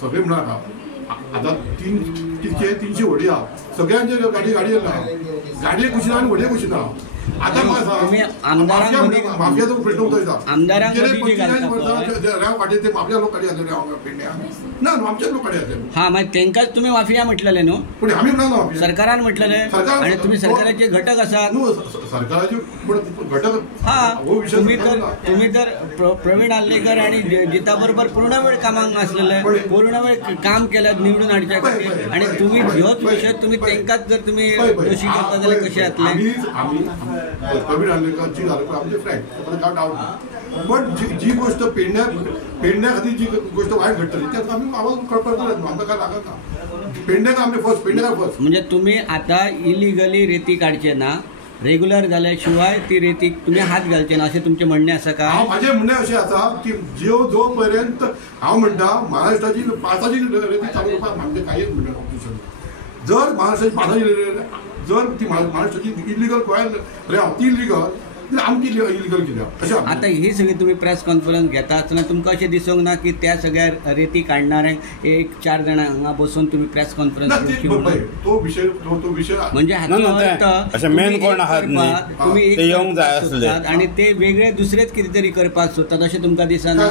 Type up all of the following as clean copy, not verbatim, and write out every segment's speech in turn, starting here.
सगळे म्हणा आता 300 व्हडी आहा सगळ्यांचे गाडी गाडी कुशीना आनी व्हडे कुशीना आता माफियाचो प्रश्न उदयता वाटे ते माफिया लोक गाडी आसले पेडण्या ना आमचेच लोक गाडी आसले हा मागीर तेंकाच तुमी माफिया म्हटलेले न्हू पूण आमी म्हणना सरकारान म्हटलेले आनी तुमी सरकाराचे घटक आसात न्हू सरकाराचे घटक हा तुम्ही तर प्रवीण आल्लेकर आणि जिता बरोबर पूर्ण वेळ कामाक आसलेले पूर्ण वेळ काम केल्यात निवडून हाडच्या खातीर आणि तुम्ही ह्योच विशय तुम्ही तेंकाच जर तुम्ही दोशी करता जाल्यार कशें जातलें प्रवीण आल्लेकरची आमचे फ्रेंड काय डावट पण जी गोष्ट पेडण्या खातीर जी गोष्ट वायट घडटली त्यात आमी आवाज कळपाक आमकां काय लागत ना पेडण्याक आमी फर्स्ट पेडण्याक फर्स्ट म्हणजे तुम्ही आता इलिगली रेती काडचे ना रेग्युलर जाल्या शिवाय ती रेतीक तुम्ही हात घालचे ना अशें तुमचें म्हणणें आसा का माझे म्हणणें अशें आसा की जो पर्यंत हांव म्हणटा महाराष्ट्राची 5ची रेती चालू करपाक म्हणजे कांयच म्हणटा ऑब्जेक्शन जर महाराष्ट्राची 5ची जर ती महाराष्ट्राची इलिगल गोंयांत ती इलिगल आमची इलिगल कित्याक अशें आतां ही सगळी तुमी प्रेस कॉन्फरन्स घेता आसतना तुमकां अशें दिसूंक ना की त्या सगळ्या रेती काडणाऱ्यांक 1-4 जाणां हांगा बसून तुमी प्रेस कॉन्फरन्स तो विशय म्हणजे आनी ते वेगळे दुसरेच कितें तरी करपाक सोदतात अशें तुमकां दिसना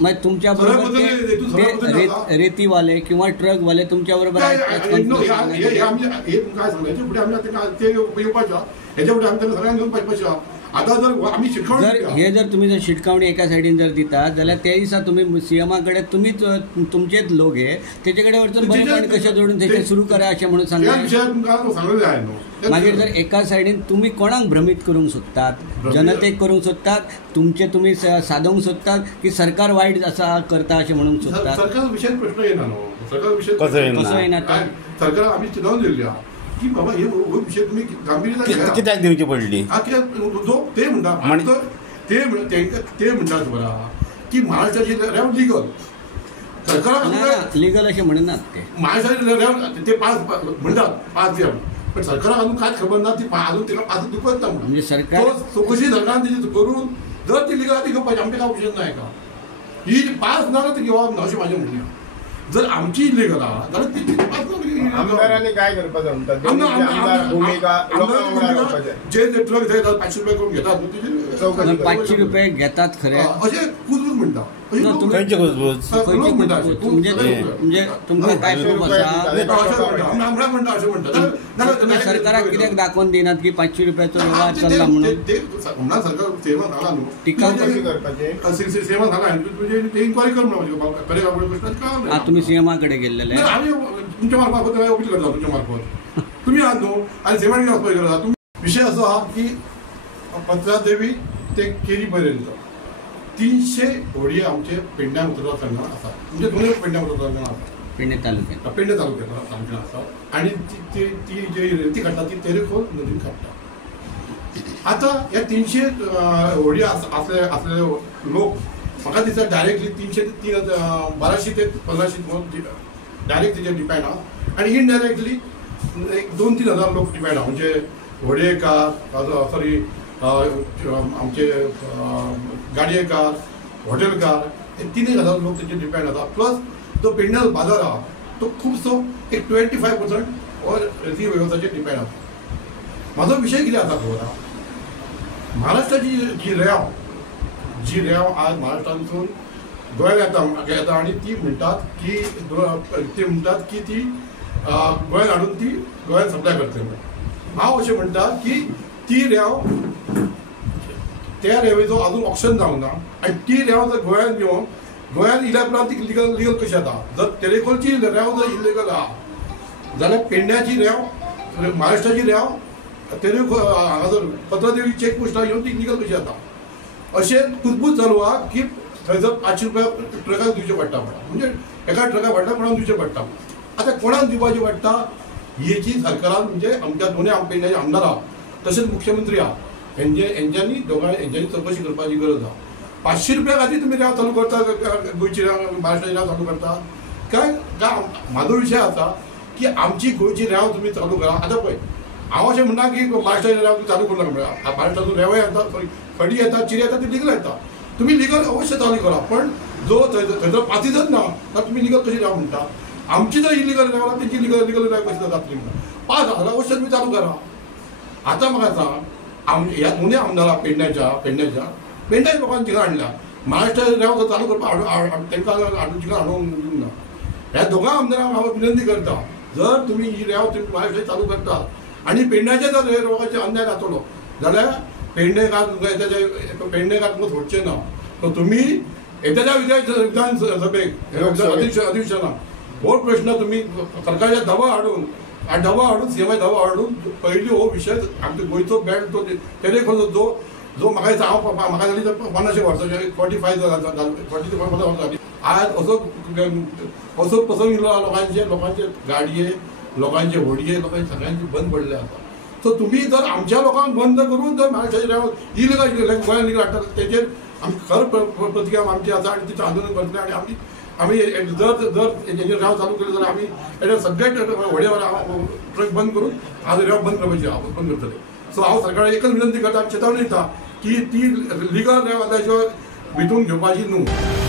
मागीर तुमच्या बरोबर रेतीवाले किंवा ट्रकवाले तुमच्या बरोबर जर तुम्ही जर शिटकावणी एका सायडीन जर दितात जाल्यार त्या दिसा तुम्ही सीएमा कडेन तुमीच तुमचेच लोक हे तेचे कडेन वचून बरेपण कशें जोडून तेचे सुरू करा अशें म्हणून सांगता मागीर जर एका सायडीन तुमी कोणाक भ्रमीत करूंक सोदतात जनतेक करूंक सोदतात तुमी सादोवंक सोदतात की सरकार वायट आसा करता अशें म्हणूंक सोदतात सरकार विशय प्रश्न येना न्हू सरकार विशय कसो येना सरकार आमी चिंतून दिल्ली की बाबा हे विषय तुम्ही गांभीर्यान कित्याक दिवची पडली ते म्हणटा ते म्हणटात बरा की महाराष्ट्राची रेव लिगल सरकाराक लिगल अशें म्हणनात ते महाराष्ट्राची रेव ते 5 म्हणटात 5 रेव पण सरकाराक अजून कांयच खबर ना ती अजून तिका 5 दुखत ना म्हणजे सरकार चौकशी सरकारान तेजी करून जर ती लिगल ती घेवपाची आमचे काय ऑप्शन नाही का ही 5 नाका ती घेवप ना अशें म्हाजें म्हणणें जर आमची इलिगल आहा जाल्यार ती 5 आमदारांनी काय करपाचें म्हणटा भूमिका जे ट्रक घेतात 500 रुपये करून घेतात 500 रुपये घेतात खरे अशें कुजबूज म्हणटा खंयचे कुजबूज म्हणजे तुमकां काय प्रूफ आसा म्हणटा अशें म्हणटा तुम्ही सरकाराक कित्याक दाखोवन दिनात की 500 रुपयाचो व्यवहार चल्ला म्हणून म्हणून सरकार सेवा झाला न्हू टिका कशी करपाची सेवा झाला तुझे इन्क्वायरी कर म्हणून तुम्ही सीएमा कडे गेल्लेले आमी तुमच्या मार्फत वकील करता तुमच्या मार्फत तुम्ही आहात न्हू आनी सेवाणी वचपाक करता विशय असो आहा की पंचादेवी ते केरी पर्यंत 300 व्हडी आमचे पेडण्या मतदारसंघात आसा म्हणजे दोनूय पेडण्या मतदारसंघात आसा पेडणे तालुक्यांत आमचे आसा आनी ती जी रेती काडटा ती तेरेखोल नदीन काडटा आतां ह्या 300 व्हडी असले लोक म्हाका दिसता डायरेक्टली 300 ते 1200 ते 1500 डायरेक्ट तेजेर डिपेंड आहा आनी इनडायरेक्टली 2-3 हजार लोक डिपेंड आहा म्हणजे व्हडयेकार सॉरी आमचे गाडयेकार हॉटेलकार हे 3,000 लोक तेजेर डिपेंड आसा प्लस जो पेडण्या बाजार आहा तो खुबसो एक 25% और रेती वेवस्थाचेर डिपेंड आसा म्हाजो विशय कितें आसा खबर आहा महाराष्ट्राची जी रेव आज महाराष्ट्रांतून गोंयांत येता आनी ती म्हणटात की ती गोंयांत हाडून ती गोंयांत सप्लाय करतली म्हणून हांव अशें म्हणटा की ती रेव त्या रेवेचो अजून ऑप्शन जावंक ना आनी ती रेव जर गोंयांत येवन गोंयांत येयल्या उपरांत ती लिगल कशी जाता जर तेरेखोलची रेव जर इलिगल आहा जाल्यार पेडण्याची रेव महाराष्ट्राची रेव तेरेखोल हांगा जर पत्रादेवी चेक पोस्टार येवन ती इलिगल कशी जाता अशें कुजबूज चालू आहा की थंयसर 500 रुपया ट्रकाक दिवचे पडटा म्हणजे एका ट्रकाक वाडटा कोणाक दिवचे पडटा आतां कोणाक दिवपाचें पडटा हेची सरकारान म्हणजे आमच्या दोनूय पेडण्याचे आमदार आहा तशेंच मुख्यमंत्री आहा हेंच्यांनी चवकशी करपाची गरज आहा 500 रुपया खातीर तुमी रेव चालू करता गोंयची महाराष्ट्राची रेव चालू करता काय म्हाजो विशय आसा की आमची गोंयची रेव तुमी चालू करा आतां पळय हांव अशें म्हणना की महाराष्ट्राची रेव चालू करूं नाका महाराष्ट्रातून रेवय येता खडी येता चिरे येता ती लिगल येता तुम्ही लिगल अवश्य चालू करा पण जो थंयसर पासीसच ना तर तुमी लिगल कशी राव म्हणटा आमची जर इलिगल रावला तेची लिगल राव कशी जातली म्हणटा पास झाला वर्ष तुम्ही चालू करा आता म्हाका सांग ह्या दोन्ही आमदारां पेडण्याच्या लोकांनी तिका हाडल्या महाराष्ट्र राव चालू करपाक तांकां तिका हाडूंक दिवंक ना ह्या दोगां आमदारांक हांव विनंती करता जर तुमी ही रेव तुम्ही महाराष्ट्र चालू करता आणि पेडण्याचे जर हे लोकांचे अन्याय जातलो जाल्यार पेडणेकार पेडणेकार तुमकां सोडचें ना तर तुमी येत्या विधानसभेक अधिवेशनाक हो प्रश्न तुम्ही सरकारच्या दबाव हाडून सीएमआय दबाव हाडून पयली हो विशय आमच्या गोंयचो बॅड तो तेरेखोलो जो म्हाका म्हाका जाली 50 वर्सांचे 45 जाली आज असो प्रसंग येयलो लोकांचे गाडये लोकांचे व्हडये लोकांचे सगळ्यांचे बंद पडले आसा सो तुम्ही जर आमच्या लोकांक बंद करून जर महाराष्ट्राचे इलिगल गोंयांत लिगल हाडटात तेजेर आमची खर प्रतिक्रिया आमची आसा आनी तिचें आंदोलन करतले आनी आमी जर हेजेर राव चालू केले जाल्यार आमी हेजे सगळे व्हडे ट्रक बंद करून आज रेव बंद करपाची बंद करतले सो हांव सरकाराक एकच विनंती करता चेतावणी दिता की ती लिगल रेव आसल्या शिवाय भितून घेवपाची न्हू